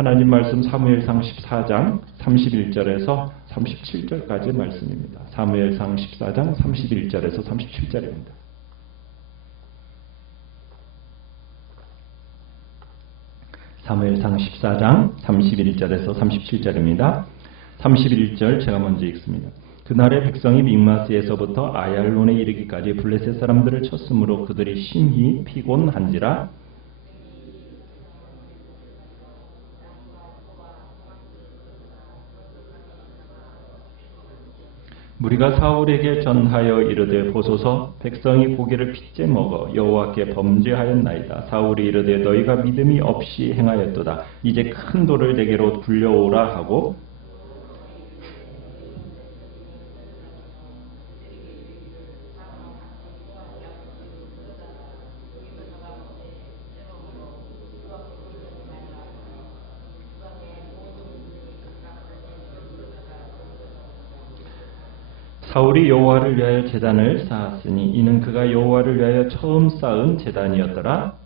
하나님 말씀 사무엘상 14장 31절에서 37절까지의 말씀입니다. 사무엘상 14장 31절에서 37절입니다. 사무엘상 14장 31절에서 37절입니다. 31절 제가 먼저 읽습니다. 그날의 백성이 믹마스에서부터 아얄론에 이르기까지 블레셋 사람들을 쳤으므로 그들이 심히 피곤한지라. 무리가 사울에게 전하여 이르되 보소서 백성이 고기를 핏째 먹어 여호와께 범죄하였나이다. 사울이 이르되 너희가 믿음이 없이 행하였도다. 이제 큰 돌을 내게로 굴려오라 하고 사울이 여호와를 위하여 제단을 쌓았으니 이는 그가 여호와를 위하여 처음 쌓은 제단이었더라.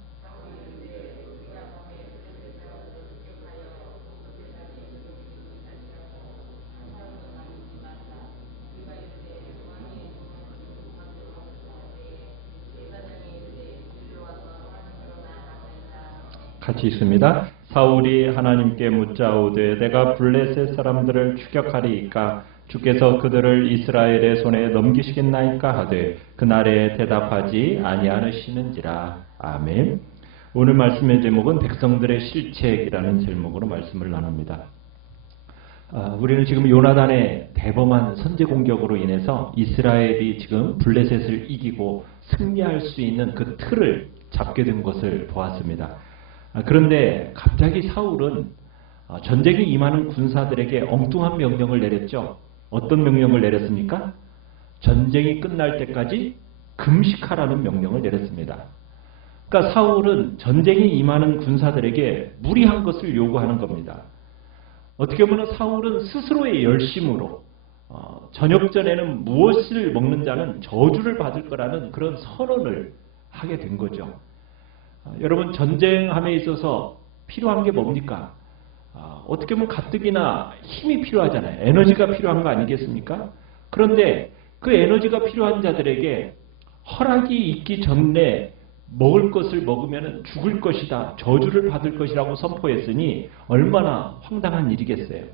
같이 있습니다. 사울이 하나님께 묻자오되 내가 블레셋 사람들을 추격하리이까 주께서 그들을 이스라엘의 손에 넘기시겠나이까 하되 그날에 대답하지 아니하시는지라. 아멘. 오늘 말씀의 제목은 백성들의 실책이라는 제목으로 말씀을 나눕니다. 우리는 지금 요나단의 대범한 선제 공격으로 인해서 이스라엘이 지금 블레셋을 이기고 승리할 수 있는 그 틀을 잡게 된 것을 보았습니다. 그런데 갑자기 사울은 전쟁이 임하는 군사들에게 엉뚱한 명령을 내렸죠. 어떤 명령을 내렸습니까? 전쟁이 끝날 때까지 금식하라는 명령을 내렸습니다. 그러니까 사울은 전쟁이 임하는 군사들에게 무리한 것을 요구하는 겁니다. 어떻게 보면 사울은 스스로의 열심으로 저녁 전에는 무엇을 먹는 자는 저주를 받을 거라는 그런 선언을 하게 된 거죠. 여러분, 전쟁함에 있어서 필요한 게 뭡니까? 어떻게 보면 가뜩이나 힘이 필요하잖아요. 에너지가 필요한 거 아니겠습니까? 그런데 그 에너지가 필요한 자들에게 허락이 있기 전에 먹을 것을 먹으면 죽을 것이다, 저주를 받을 것이라고 선포했으니 얼마나 황당한 일이겠어요.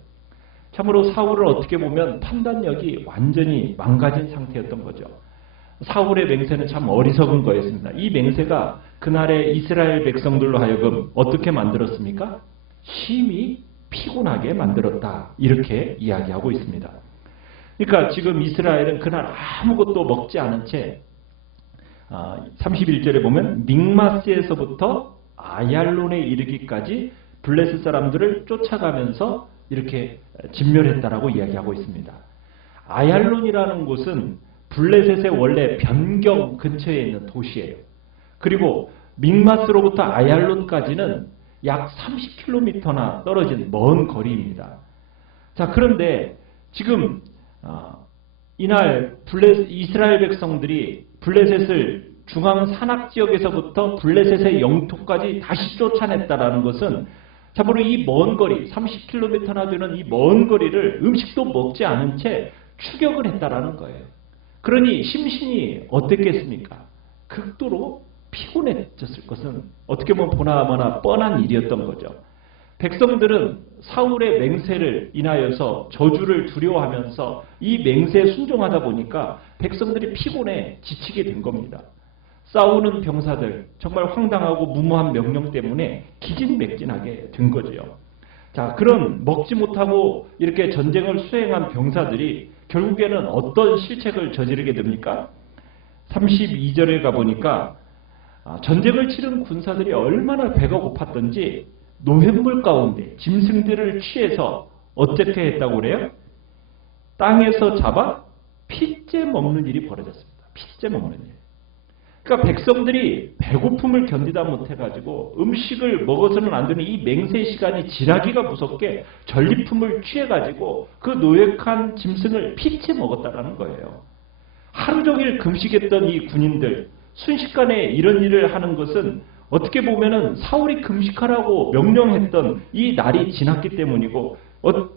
참으로 사울을 어떻게 보면 판단력이 완전히 망가진 상태였던 거죠. 사울의 맹세는 참 어리석은 거였습니다. 이 맹세가 그날의 이스라엘 백성들로 하여금 어떻게 만들었습니까? 심히 피곤하게 만들었다. 이렇게 이야기하고 있습니다. 그러니까 지금 이스라엘은 그날 아무것도 먹지 않은 채 31절에 보면 믹마스에서부터 아얄론에 이르기까지 블레셋 사람들을 쫓아가면서 이렇게 진멸했다라고 이야기하고 있습니다. 아얄론이라는 곳은 블레셋의 원래 변경 근처에 있는 도시예요. 그리고 믹마스로부터 아얄론까지는 약 30km나 떨어진 먼 거리입니다. 자, 그런데 지금 이날 이스라엘 백성들이 블레셋을 중앙 산악 지역에서부터 블레셋의 영토까지 다시 쫓아냈다라는 것은 참고로 이 먼 거리, 30km나 되는 이 먼 거리를 음식도 먹지 않은 채 추격을 했다라는 거예요. 그러니 심신이 어땠겠습니까? 극도로 피곤해졌을 것은 어떻게 보면 보나마나 뻔한 일이었던 거죠. 백성들은 사울의 맹세를 인하여서 저주를 두려워하면서 이 맹세에 순종하다 보니까 백성들이 피곤해 지치게 된 겁니다. 싸우는 병사들, 정말 황당하고 무모한 명령 때문에 기진맥진하게 된 거죠. 자, 그런 먹지 못하고 이렇게 전쟁을 수행한 병사들이 결국에는 어떤 실책을 저지르게 됩니까? 32절에 가보니까 전쟁을 치른 군사들이 얼마나 배가 고팠던지 노획물 가운데 짐승들을 취해서 어떻게 했다고 그래요? 땅에서 잡아 핏째 먹는 일이 벌어졌습니다. 핏째 먹는 일. 그러니까 백성들이 배고픔을 견디다 못해가지고 음식을 먹어서는 안 되는 이 맹세 시간이 지나기가 무섭게 전리품을 취해가지고 그 노획한 짐승을 핏째 먹었다라는 거예요. 하루 종일 금식했던 이 군인들, 순식간에 이런 일을 하는 것은 어떻게 보면은 사울이 금식하라고 명령했던 이 날이 지났기 때문이고,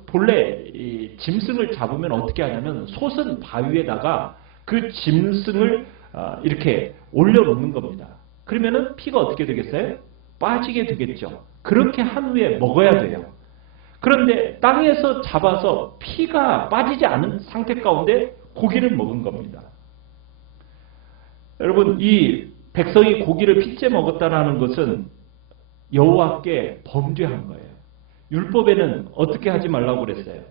본래 이 짐승을 잡으면 어떻게 하냐면 솟은 바위에다가 그 짐승을 이렇게 올려놓는 겁니다. 그러면은 피가 어떻게 되겠어요? 빠지게 되겠죠. 그렇게 한 후에 먹어야 돼요. 그런데 땅에서 잡아서 피가 빠지지 않은 상태 가운데 고기를 먹은 겁니다. 여러분, 이 백성이 고기를 피째 먹었다는 것은 여호와께 범죄한 거예요. 율법에는 어떻게 하지 말라고 그랬어요?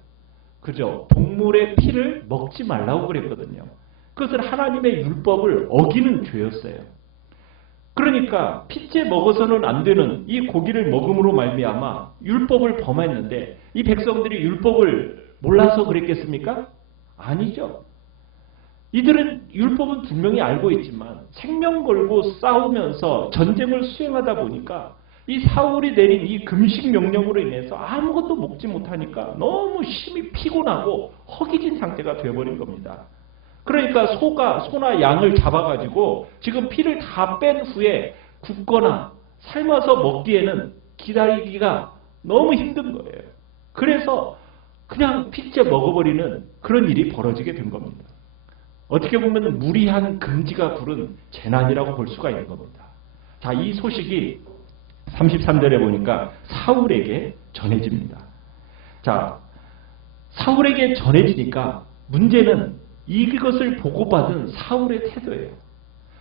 그죠? 동물의 피를 먹지 말라고 그랬거든요. 그것은 하나님의 율법을 어기는 죄였어요. 그러니까 피째 먹어서는 안 되는 이 고기를 먹음으로 말미암아 율법을 범했는데, 이 백성들이 율법을 몰라서 그랬겠습니까? 아니죠. 이들은 율법은 분명히 알고 있지만 생명 걸고 싸우면서 전쟁을 수행하다 보니까 이 사울이 내린 이 금식 명령으로 인해서 아무것도 먹지 못하니까 너무 심히 피곤하고 허기진 상태가 되어버린 겁니다. 그러니까 소나 양을 잡아가지고 지금 피를 다 뺀 후에 굽거나 삶아서 먹기에는 기다리기가 너무 힘든 거예요. 그래서 그냥 피째 먹어버리는 그런 일이 벌어지게 된 겁니다. 어떻게 보면 무리한 금지가 부른 재난이라고 볼 수가 있는 겁니다. 자, 이 소식이 33절에 보니까 사울에게 전해집니다. 자, 사울에게 전해지니까 문제는 이것을 보고받은 사울의 태도예요.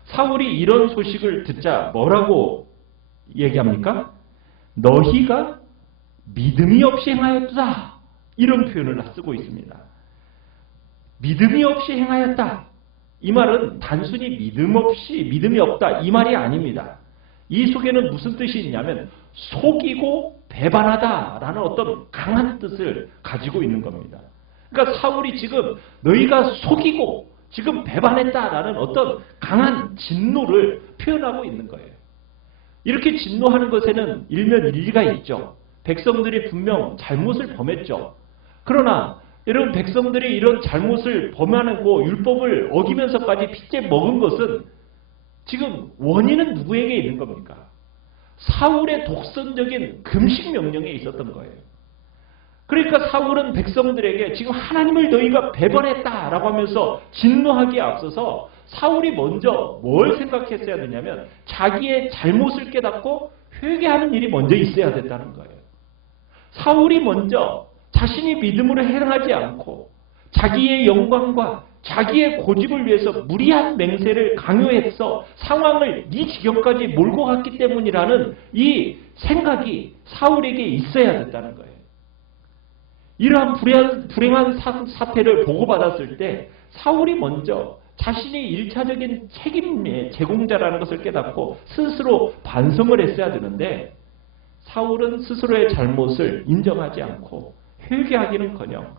사울이 이런 소식을 듣자 뭐라고 얘기합니까? 너희가 믿음이 없이 행하였다. 이런 표현을 쓰고 있습니다. 믿음이 없이 행하였다. 이 말은 단순히 믿음이 없다 이 말이 아닙니다. 이 속에는 무슨 뜻이 있냐면 속이고 배반하다라는 어떤 강한 뜻을 가지고 있는 겁니다. 그러니까 사울이 지금 너희가 속이고 지금 배반했다라는 어떤 강한 진노를 표현하고 있는 거예요. 이렇게 진노하는 것에는 일면 일리가 있죠. 백성들이 분명 잘못을 범했죠. 그러나 여러분, 백성들이 이런 잘못을 범하고 율법을 어기면서까지 피째 먹은 것은 지금 원인은 누구에게 있는 겁니까? 사울의 독선적인 금식 명령에 있었던 거예요. 그러니까 사울은 백성들에게 지금 하나님을 너희가 배반했다라고 하면서 진노하기에 앞서서 사울이 먼저 뭘 생각했어야 되냐면 자기의 잘못을 깨닫고 회개하는 일이 먼저 있어야 됐다는 거예요. 사울이 먼저 자신이 믿음으로 행하지 않고 자기의 영광과 자기의 고집을 위해서 무리한 맹세를 강요해서 상황을 이 지경까지 몰고 갔기 때문이라는 이 생각이 사울에게 있어야 됐다는 거예요. 이러한 불행한 사태를 보고받았을 때 사울이 먼저 자신이 1차적인 책임의 제공자라는 것을 깨닫고 스스로 반성을 했어야 되는데, 사울은 스스로의 잘못을 인정하지 않고 회개하기는커녕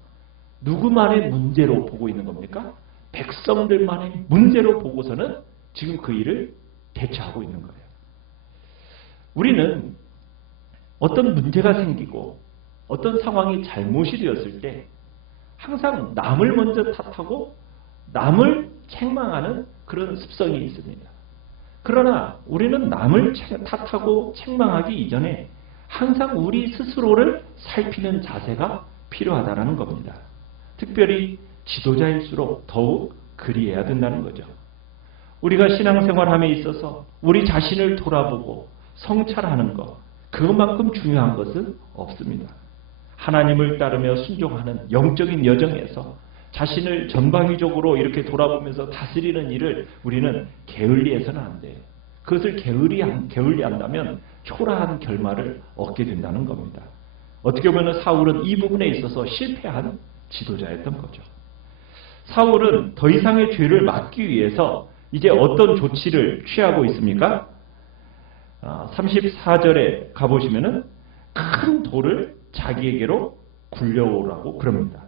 누구만의 문제로 보고 있는 겁니까? 백성들만의 문제로 보고서는 지금 그 일을 대처하고 있는 거예요. 우리는 어떤 문제가 생기고 어떤 상황이 잘못이 되었을 때 항상 남을 먼저 탓하고 남을 책망하는 그런 습성이 있습니다. 그러나 우리는 남을 탓하고 책망하기 이전에 항상 우리 스스로를 살피는 자세가 필요하다는 겁니다. 특별히 지도자일수록 더욱 그리해야 된다는 거죠. 우리가 신앙생활함에 있어서 우리 자신을 돌아보고 성찰하는 것, 그것만큼 중요한 것은 없습니다. 하나님을 따르며 순종하는 영적인 여정에서 자신을 전방위적으로 이렇게 돌아보면서 다스리는 일을 우리는 게을리해서는 안 돼요. 그것을 게을리한다면 초라한 결말을 얻게 된다는 겁니다. 어떻게 보면 사울은 이 부분에 있어서 실패한 지도자였던 거죠. 사울은 더 이상의 죄를 막기 위해서 이제 어떤 조치를 취하고 있습니까? 34절에 가보시면은 큰 돌을 자기에게로 굴려오라고 그럽니다.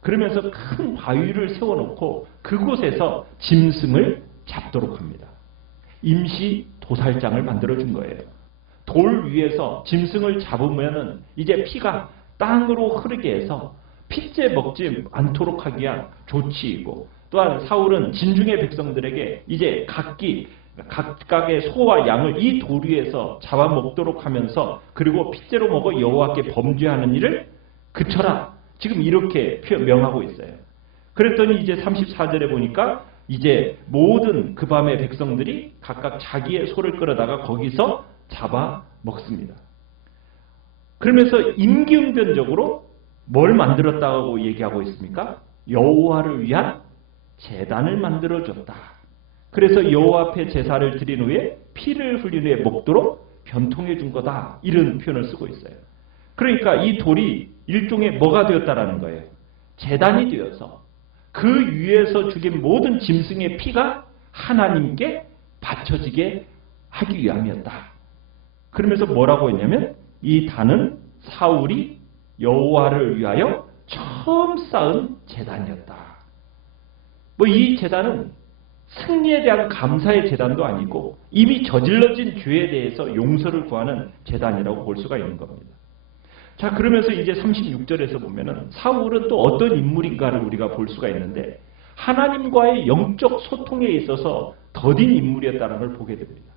그러면서 큰 바위를 세워놓고 그곳에서 짐승을 잡도록 합니다. 임시 도살장을 만들어준 거예요. 돌 위에서 짐승을 잡으면은 이제 피가 땅으로 흐르게 해서 피째 먹지 않도록 하기 위한 조치이고, 또한 사울은 진중의 백성들에게 이제 각기 각각의 소와 양을 이 돌 위에서 잡아먹도록 하면서 그리고 핏대로 먹어 여호와께 범죄하는 일을 그쳐라. 지금 이렇게 명하고 있어요. 그랬더니 이제 34절에 보니까 이제 모든 그 밤의 백성들이 각각 자기의 소를 끌어다가 거기서 잡아 먹습니다. 그러면서 임기응변적으로 뭘 만들었다고 얘기하고 있습니까? 여호와를 위한 제단을 만들어줬다. 그래서 여호와 앞에 제사를 드린 후에 피를 흘린 후에 먹도록 변통해 준 거다. 이런 표현을 쓰고 있어요. 그러니까 이 돌이 일종의 뭐가 되었다라는 거예요. 제단이 되어서 그 위에서 죽인 모든 짐승의 피가 하나님께 바쳐지게 하기 위함이었다. 그러면서 뭐라고 했냐면 이 단은 사울이 여호와를 위하여 처음 쌓은 제단이었다. 뭐 이 제단은 승리에 대한 감사의 제단도 아니고 이미 저질러진 죄에 대해서 용서를 구하는 제단이라고 볼 수가 있는 겁니다. 자, 그러면서 이제 36절에서 보면은 사울은 또 어떤 인물인가를 우리가 볼 수가 있는데 하나님과의 영적 소통에 있어서 더딘 인물이었다는 걸 보게 됩니다.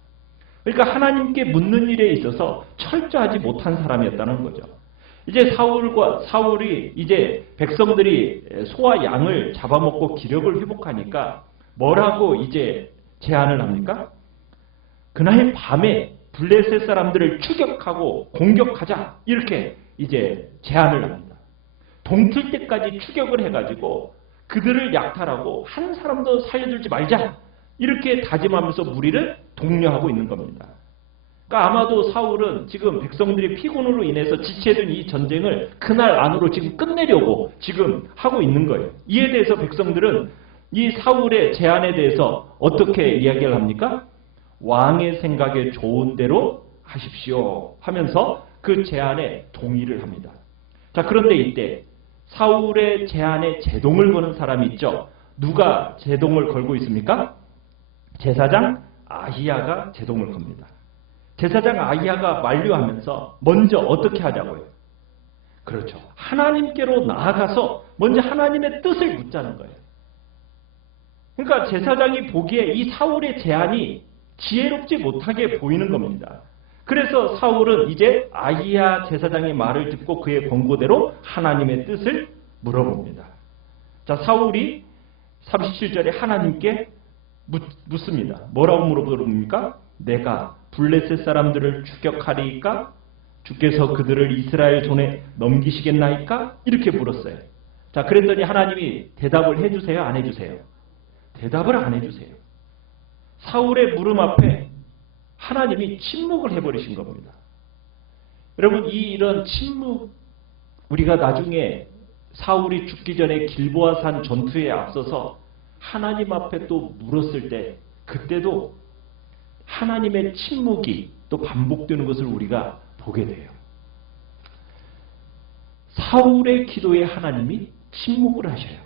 그러니까 하나님께 묻는 일에 있어서 철저하지 못한 사람이었다는 거죠. 이제 사울이 이제 백성들이 소와 양을 잡아먹고 기력을 회복하니까 뭐라고 이제 제안을 합니까? 그날 밤에 블레셋 사람들을 추격하고 공격하자. 이렇게 이제 제안을 합니다. 동틀 때까지 추격을 해가지고 그들을 약탈하고 한 사람도 살려두지 말자. 이렇게 다짐하면서 무리를 독려하고 있는 겁니다. 그러니까 아마도 사울은 지금 백성들이 피곤으로 인해서 지체된 이 전쟁을 그날 안으로 지금 끝내려고 지금 하고 있는 거예요. 이에 대해서 백성들은 이 사울의 제안에 대해서 어떻게 이야기를 합니까? 왕의 생각에 좋은 대로 하십시오 하면서 그 제안에 동의를 합니다. 자, 그런데 이때 사울의 제안에 제동을 거는 사람이 있죠. 누가 제동을 걸고 있습니까? 제사장 아히야가 제동을 겁니다. 제사장 아히야가 만류하면서 먼저 어떻게 하자고요? 그렇죠. 하나님께로 나아가서 먼저 하나님의 뜻을 묻자는 거예요. 그러니까 제사장이 보기에 이 사울의 제안이 지혜롭지 못하게 보이는 겁니다. 그래서 사울은 이제 아히야 제사장의 말을 듣고 그의 권고대로 하나님의 뜻을 물어봅니다. 자, 사울이 37절에 하나님께 묻습니다. 뭐라고 물어봅니까? 내가 블레셋 사람들을 추격하리이까? 주께서 그들을 이스라엘 손에 넘기시겠나이까? 이렇게 물었어요. 자, 그랬더니 하나님이 대답을 해주세요? 안 해주세요? 대답을 안 해주세요. 사울의 물음 앞에 하나님이 침묵을 해버리신 겁니다. 여러분, 이런 침묵, 우리가 나중에 사울이 죽기 전에 길보아산 전투에 앞서서 하나님 앞에 또 물었을 때 그때도 하나님의 침묵이 또 반복되는 것을 우리가 보게 돼요. 사울의 기도에 하나님이 침묵을 하셔요.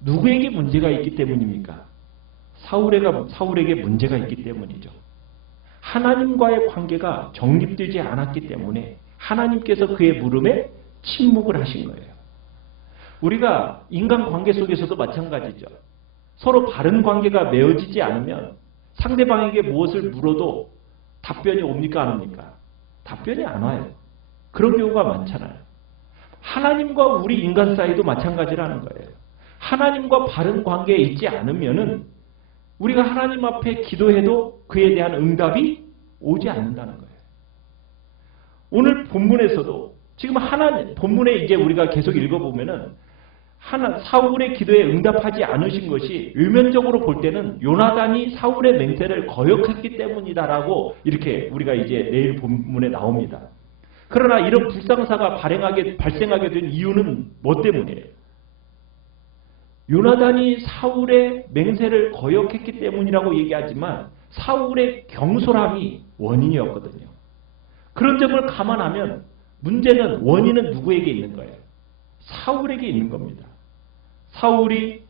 누구에게 문제가 있기 때문입니까? 사울에게 문제가 있기 때문이죠. 하나님과의 관계가 정립되지 않았기 때문에 하나님께서 그의 물음에 침묵을 하신 거예요. 우리가 인간관계 속에서도 마찬가지죠. 서로 바른 관계가 맺어지지 않으면 상대방에게 무엇을 물어도 답변이 옵니까 안 옵니까? 답변이 안 와요. 그런 경우가 많잖아요. 하나님과 우리 인간 사이도 마찬가지라는 거예요. 하나님과 바른 관계에 있지 않으면은 우리가 하나님 앞에 기도해도 그에 대한 응답이 오지 않는다는 거예요. 오늘 본문에서도 지금 본문에 이제 우리가 계속 읽어보면은 사울의 기도에 응답하지 않으신 것이 외면적으로 볼 때는 요나단이 사울의 맹세를 거역했기 때문이다라고 이렇게 우리가 이제 내일 본문에 나옵니다. 그러나 이런 불상사가 발생하게 된 이유는 뭐 때문이에요? 요나단이 사울의 맹세를 거역했기 때문이라고 얘기하지만 사울의 경솔함이 원인이었거든요. 그런 점을 감안하면 문제는 원인은 누구에게 있는 거예요? 사울에게 있는 겁니다. 사울이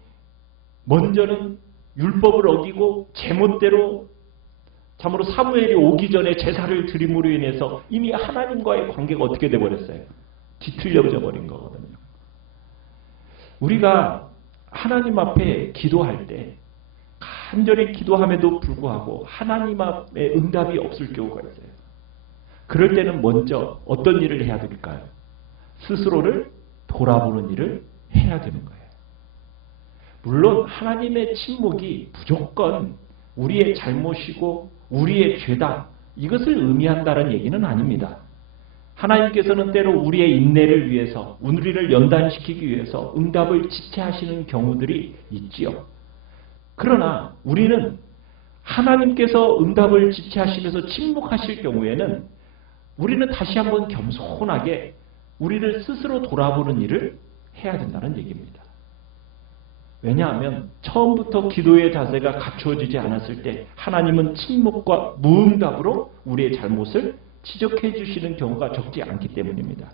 먼저는 율법을 어기고 제멋대로 참으로 사무엘이 오기 전에 제사를 드림으로 인해서 이미 하나님과의 관계가 어떻게 돼버렸어요? 뒤틀려져 버린 거거든요. 우리가 하나님 앞에 기도할 때 간절히 기도함에도 불구하고 하나님 앞에 응답이 없을 경우가 있어요. 그럴 때는 먼저 어떤 일을 해야 될까요? 스스로를 돌아보는 일을 해야 되는 거예요. 물론 하나님의 침묵이 무조건 우리의 잘못이고 우리의 죄다 이것을 의미한다는 얘기는 아닙니다. 하나님께서는 때로 우리의 인내를 위해서 우리를 연단시키기 위해서 응답을 지체하시는 경우들이 있지요. 그러나 우리는 하나님께서 응답을 지체하시면서 침묵하실 경우에는 우리는 다시 한번 겸손하게 우리를 스스로 돌아보는 일을 해야 된다는 얘기입니다. 왜냐하면 처음부터 기도의 자세가 갖추어지지 않았을 때 하나님은 침묵과 무응답으로 우리의 잘못을 지적해 주시는 경우가 적지 않기 때문입니다.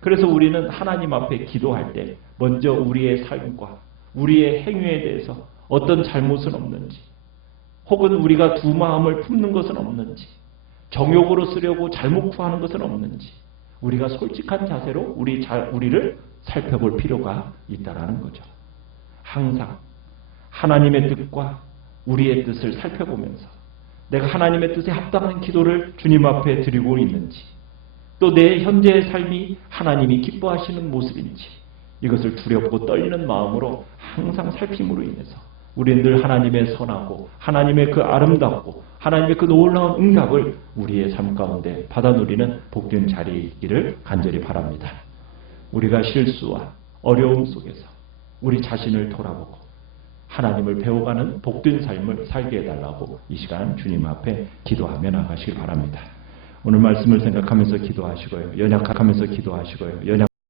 그래서 우리는 하나님 앞에 기도할 때 먼저 우리의 삶과 우리의 행위에 대해서 어떤 잘못은 없는지, 혹은 우리가 두 마음을 품는 것은 없는지, 정욕으로 쓰려고 잘못 구하는 것은 없는지, 우리가 솔직한 자세로 우리를 살펴볼 필요가 있다는 거죠. 항상 하나님의 뜻과 우리의 뜻을 살펴보면서 내가 하나님의 뜻에 합당한 기도를 주님 앞에 드리고 있는지, 또 내 현재의 삶이 하나님이 기뻐하시는 모습인지, 이것을 두렵고 떨리는 마음으로 항상 살핌으로 인해서 우리는 늘 하나님의 선하고 하나님의 그 아름답고 하나님의 그 놀라운 응답을 우리의 삶 가운데 받아 누리는 복된 자리이기를 간절히 바랍니다. 우리가 실수와 어려움 속에서 우리 자신을 돌아보고 하나님을 배워가는 복된 삶을 살게 해달라고 이 시간 주님 앞에 기도하며 나가시기 바랍니다. 오늘 말씀을 생각하면서 기도하시고요. 연약하면서 기도하시고요.